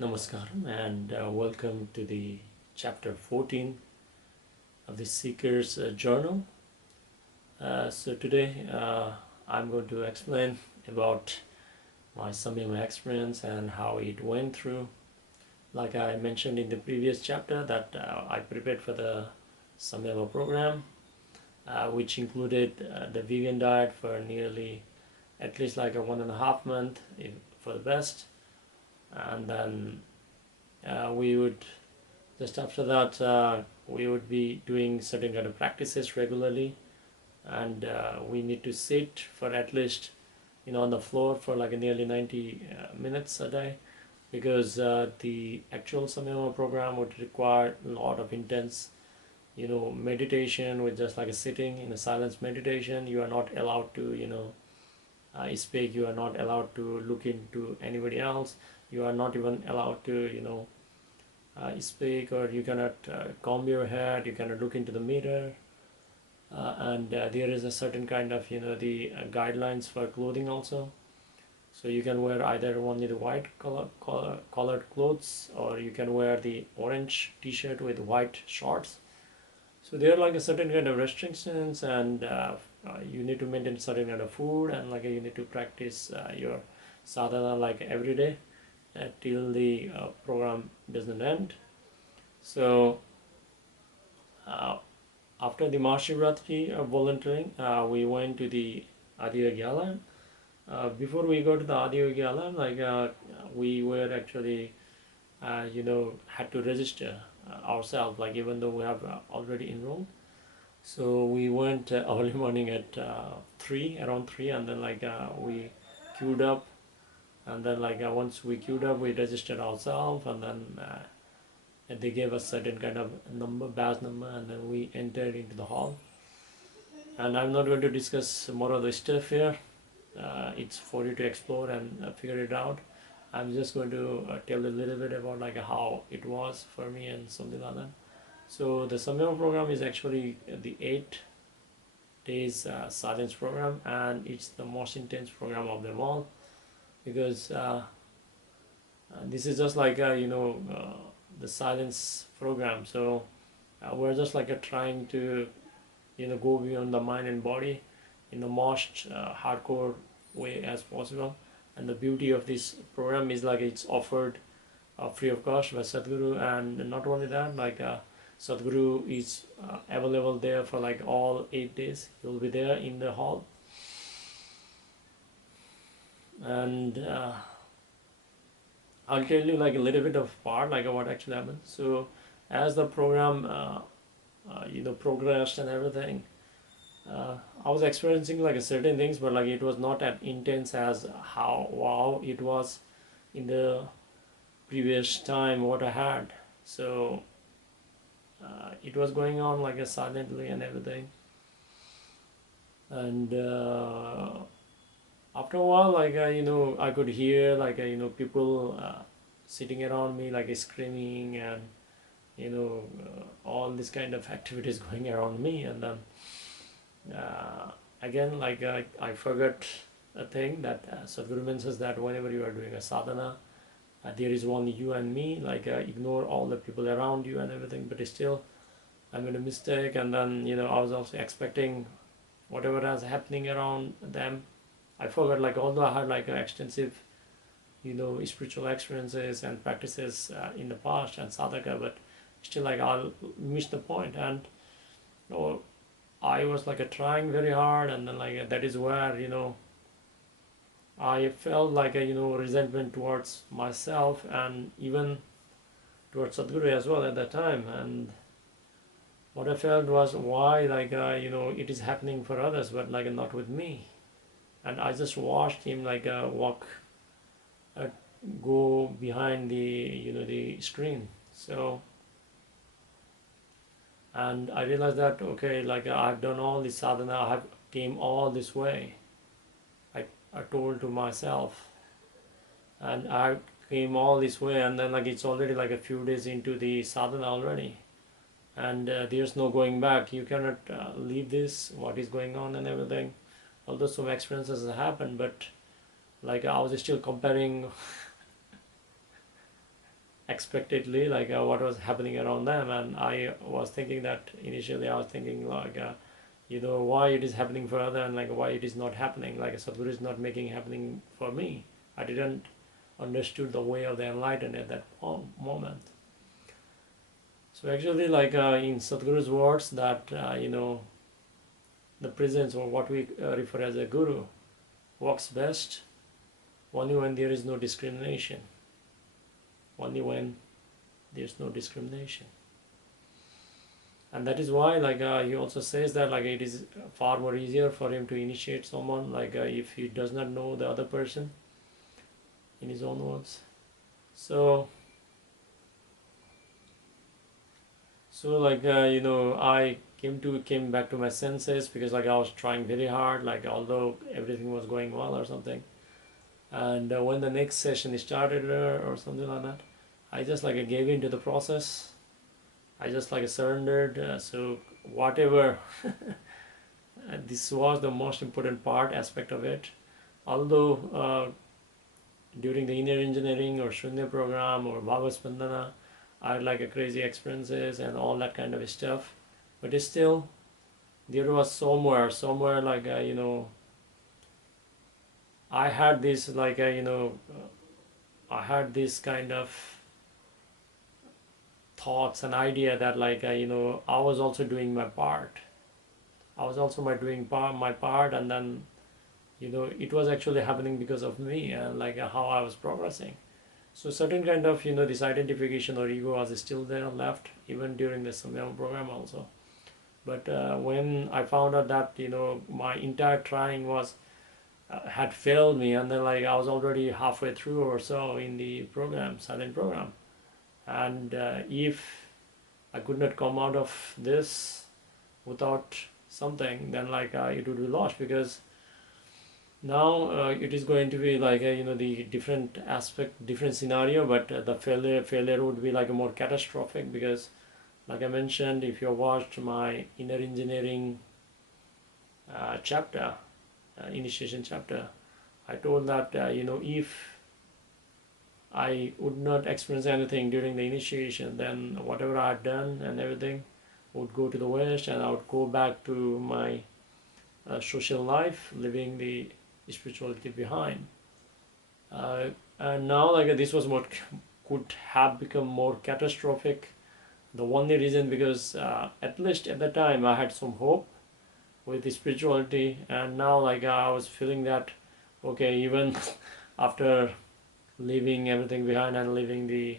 Namaskaram and welcome to the chapter 14 of the Seeker's Journal. So today I'm going to explain about my Samyama experience and how it went through. Like I mentioned in the previous chapter that I prepared for the Samyama program, which included the vegan diet for nearly at least like a 1.5 month for the best, and then we would just after that we would be doing certain kind of practices regularly, and we need to sit for at least on the floor for like nearly 90 minutes a day, because the actual Samyama program would require a lot of intense meditation with just like a sitting in a silence meditation. You are not allowed to speak, you are not allowed to look into anybody else, you are not even allowed to speak, or you cannot comb your hair, you cannot look into the mirror, and there is a certain kind of the guidelines for clothing also. So you can wear either only the white colored clothes, or you can wear the orange t-shirt with white shorts. So there are like a certain kind of restrictions, and you need to maintain certain kind of food, and like you need to practice your sadhana like every day till the program doesn't end. So after the Mahashivratri volunteering, we went to the Adiyogi Island. Before we go to the Adiyogi Island, we were actually had to register ourselves, like even though we have already enrolled. So we went early morning at around 3, and then we queued up, and then once we queued up, we registered ourselves, and then they gave us certain kind of badge number, and then we entered into the hall. And I'm not going to discuss more of the stuff here. It's for you to explore and figure it out. I'm just going to tell a little bit about how it was for me and something like that. So the Samyama program is actually the 8 days silence program, and it's the most intense program of them all, because this is just the silence program. So we're just trying to go beyond the mind and body in the most hardcore way as possible. And the beauty of this program is it's offered free of cost by Sadhguru, and not only that, Sadhguru is available there for all 8 days. He'll be there in the hall, and I'll tell you a little bit of part what actually happened. So as the program progressed and everything, I was experiencing certain things, but it was not as intense as how it was in the previous time what I had. So it was going on silently and everything, and after a while I could hear people sitting around me screaming, and all this kind of activities going around me. And then again I forgot a thing that Sadhguru mentions, that whenever you are doing a sadhana, there is only you and me, ignore all the people around you and everything. But still I made a mistake, and then I was also expecting whatever was happening around them. I forgot, although I had extensive spiritual experiences and practices in the past and sadhaka, but still I'll miss the point. And I was trying very hard, and then that is where I felt resentment towards myself, and even towards Sadhguru as well at that time. And what I felt was, why it is happening for others, but not with me. And I just watched him walk go behind the the screen. So, and I realized that, okay, I've done all this sadhana, I have came all this way, I told to myself, and I came all this way, and then it's already a few days into the sadhana already, and there's no going back. You cannot leave this, what is going on and everything. Although some experiences have happened, but I was still comparing expectedly, like what was happening around them. And I was thinking that initially I was thinking like why it is happening for other, and like why it is not happening, like Sadhguru is not making happening for me. I didn't understood the way of the enlightened at that moment. So actually, like in Sadhguru's words, that the presence, or what we refer as a guru, works best only when there is no discrimination. Only when there is no discrimination. And that is why, like he also says that like it is far more easier for him to initiate someone, like if he does not know the other person, in his own words. So like I came back to my senses, because like I was trying very hard, like although everything was going well or something. And when the next session started or something like that, I just like gave in to the process. I just like surrendered. So whatever, this was the most important aspect of it. Although during the inner engineering or Shunya program or Bhava Spandana, I had like a crazy experiences and all that kind of stuff, but it's still there was somewhere like I had this like I had this kind of thoughts and idea that like I was also doing my part. I was also my part, and then it was actually happening because of me, and like how I was progressing. So certain kind of this identification or ego was still there left even during the Samyama program also. But when I found out that my entire trying was had failed me, and then like I was already halfway through or so in the program, silent program, and if I could not come out of this without something, then like it would be lost, because now it is going to be like the different aspect, different scenario, but the failure would be like a more catastrophic, because like I mentioned, if you watched my inner engineering chapter, initiation chapter, I told that if I would not experience anything during the initiation, then whatever I had done and everything would go to the waste, and I would go back to my social life, leaving the spirituality behind. And now like this was what could have become more catastrophic. The only reason, because at least at the time I had some hope with the spirituality, and now like I was feeling that okay, even after leaving everything behind and leaving the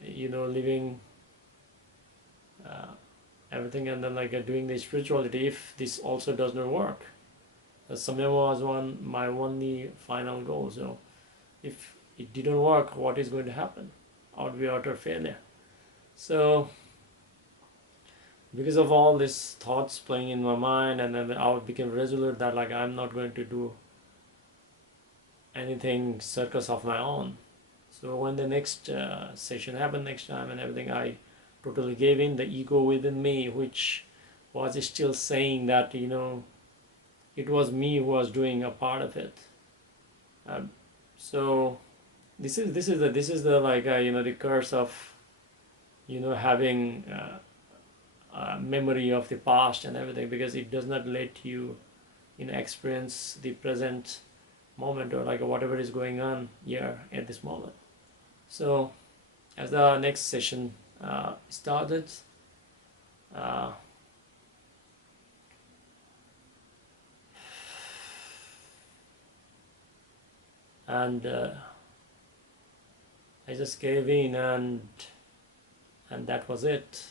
leaving everything, and then like doing the spirituality, if this also does not work, Samyama was my only final goal. So if it didn't work, what is going to happen? I would be utter failure. So because of all these thoughts playing in my mind, and then I became resolute that like I'm not going to do anything circus of my own. So when the next session happened next time and everything, I totally gave in. The ego within me, which was still saying that it was me who was doing a part of it. So this is the like the curse of having memory of the past and everything, because it does not let you experience the present moment, or like whatever is going on here at this moment. So as the next session started, and I just gave in, and that was it.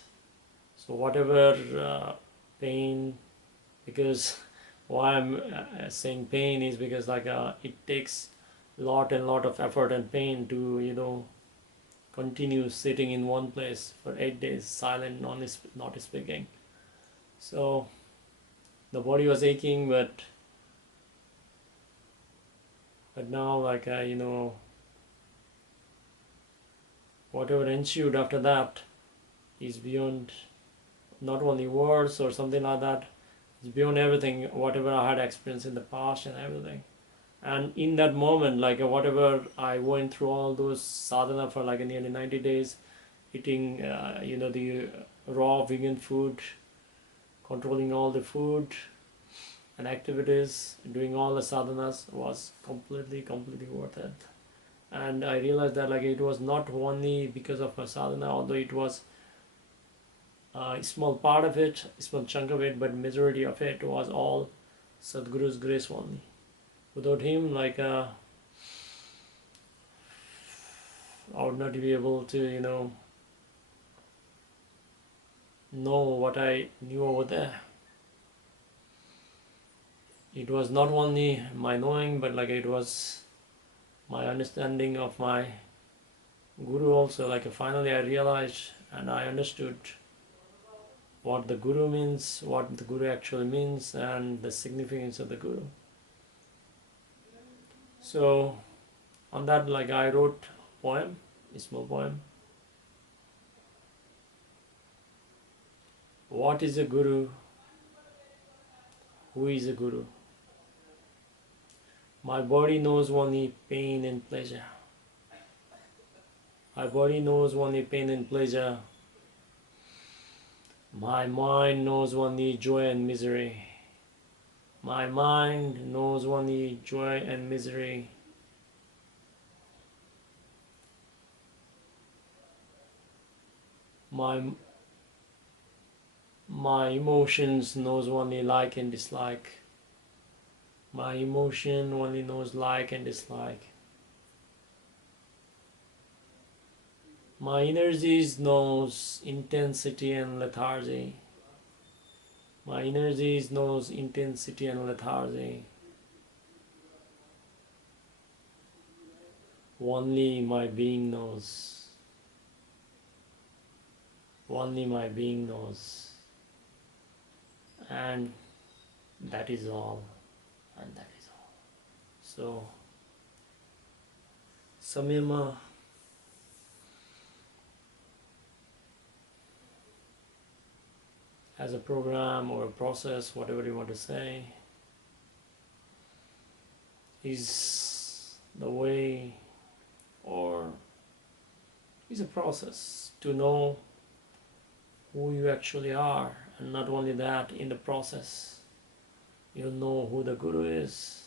So whatever pain, because why I'm saying pain is because like it takes lot of effort and pain to continue sitting in one place for 8 days, silent, not speaking. So the body was aching, but now like whatever ensued after that is beyond not only words or something like that. It's beyond everything, whatever I had experienced in the past and everything. And in that moment, like whatever I went through all those sadhana for like nearly 90 days, eating the raw vegan food, controlling all the food and activities, doing all the sadhanas was completely worth it. And I realized that like it was not only because of my sadhana, although it was a small part of it, a small chunk of it, but majority of it was all Sadhguru's grace only. Without him, like I would not be able to, know what I knew over there. It was not only my knowing, but like it was my understanding of my guru also. Like finally I realized and I understood what the guru means, what the guru actually means, and the significance of the guru. So on that, like I wrote a poem, a small poem. What is a guru? Who is a guru? My body knows only pain and pleasure. My body knows only pain and pleasure. My mind knows only joy and misery. My mind knows only joy and misery. My emotions knows only like and dislike. My emotion only knows like and dislike. My energies knows intensity and lethargy. My energies knows intensity and lethargy. Only my being knows. Only my being knows. And that is all. And that is all. So, Samyama as a program or a process, whatever you want to say, is the way or is a process to know who you actually are. And not only that, in the process, you'll know who the Guru is.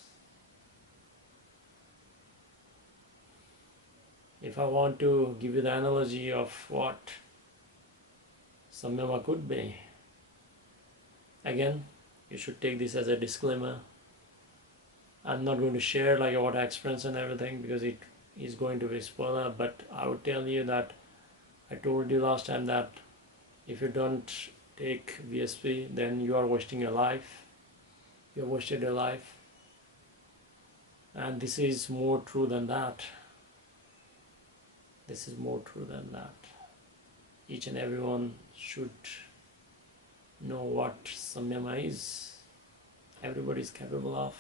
If I want to give you the analogy of what Samyama could be, again, you should take this as a disclaimer. I'm not going to share like what I experienced and everything because it is going to be spoiler, but I would tell you that I told you last time that if you don't take VSP, then you are wasting your life. You have wasted your life. And this is more true than that. This is more true than that. Each and everyone should know what Samyama is. Everybody is capable of.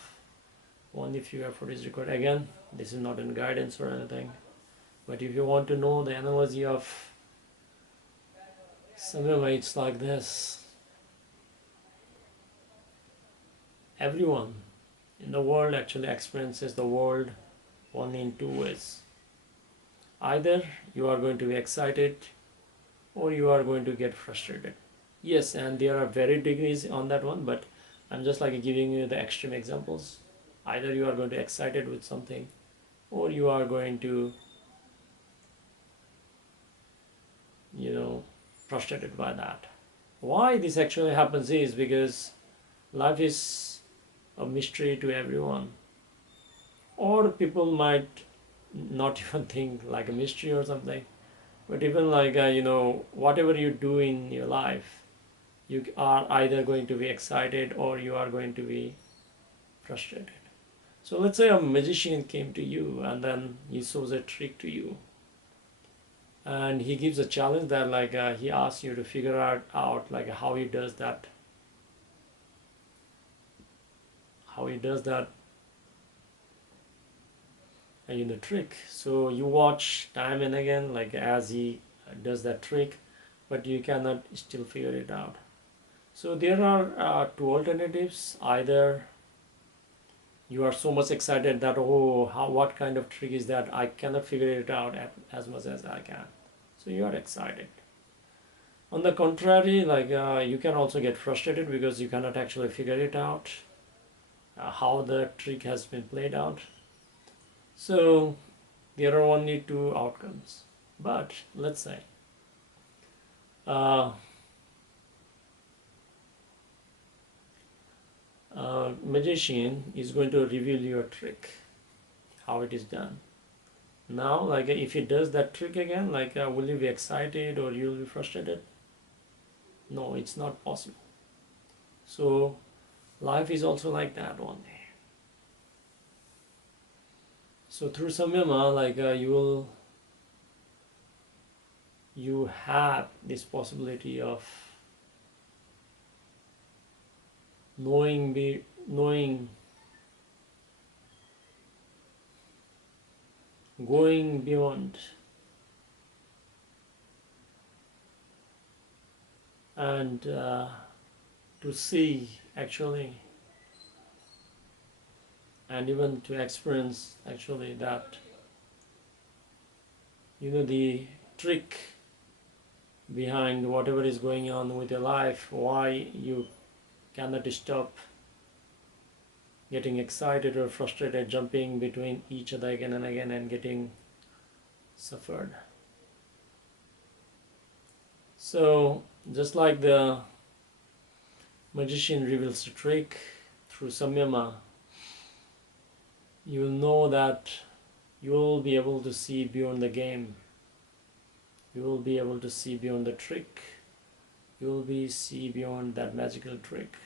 Only few effort is required. Again, this is not in guidance or anything. But if you want to know the analogy of Samyama, it's like this. Everyone in the world actually experiences the world only in two ways. Either you are going to be excited or you are going to get frustrated. Yes, and there are varied degrees on that one, but I'm just like giving you the extreme examples. Either you are going to be excited with something or you are going to, frustrated by that. Why this actually happens is because life is a mystery to everyone. Or people might not even think like a mystery or something. But even like, whatever you do in your life, you are either going to be excited or you are going to be frustrated. So let's say a magician came to you and then he shows a trick to you. And he gives a challenge that like he asks you to figure out like how he does that. How he does that trick. So you watch time and again like as he does that trick, but you cannot still figure it out. So there are two alternatives. Either you are so much excited that, oh, what kind of trick is that, I cannot figure it out as much as I can. So you are excited. On the contrary, like you can also get frustrated because you cannot actually figure it out, how the trick has been played out. So there are only two outcomes. But let's say uh, magician is going to reveal your trick, how it is done. Now, like if he does that trick again, like will you be excited or you'll be frustrated? No, it's not possible. So life is also like that one day. So through Samyama, like you have this possibility of knowing, going beyond, and to see actually, and even to experience actually that the trick behind whatever is going on with your life, why you cannot stop getting excited or frustrated, jumping between each other again and again and getting suffered. So just like the magician reveals the trick through Samyama, you will know that you will be able to see beyond the game. You will be able to see beyond the trick. You will see beyond that magical trick.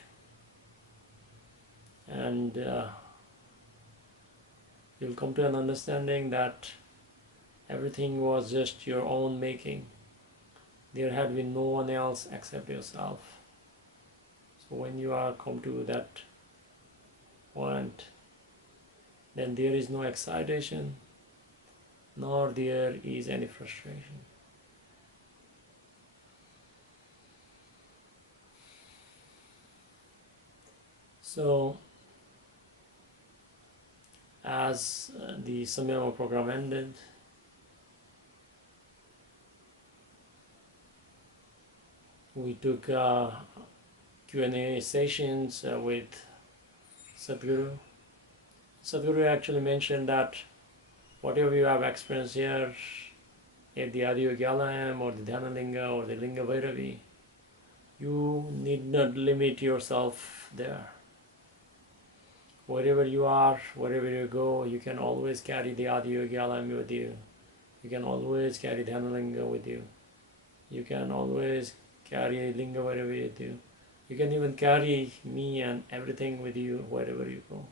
And you'll come to an understanding that everything was just your own making. There had been no one else except yourself. So when you are come to that point, then there is no excitation, nor there is any frustration. So as the Samyama program ended, we took Q&A sessions with Sadhguru. Sadhguru actually mentioned that whatever you have experienced here at the Adiyogalayam or the Dhanalinga or the Linga Bhairavi, you need not limit yourself there. Wherever you are, wherever you go, you can always carry the Adiyogalayam with you. You can always carry Dhanalinga with you. You can always carry Linga Bhairavi with you. You can even carry me and everything with you wherever you go.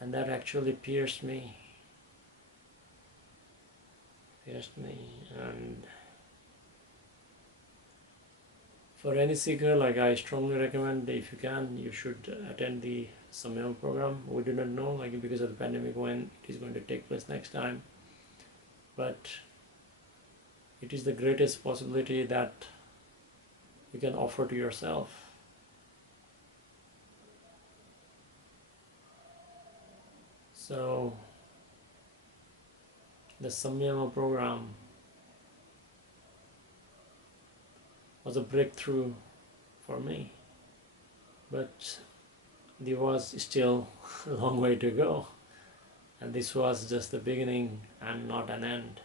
And that actually pierced me. And for any seeker, like I strongly recommend, if you can, you should attend the Samyama program. We do not know, like because of the pandemic, when it is going to take place next time. But it is the greatest possibility that you can offer to yourself. So the Samyama program was a breakthrough for me, but there was still a long way to go, and this was just the beginning and not an end.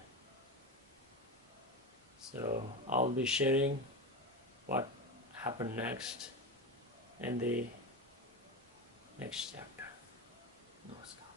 So I'll be sharing what happened next in the next chapter. Namaskar.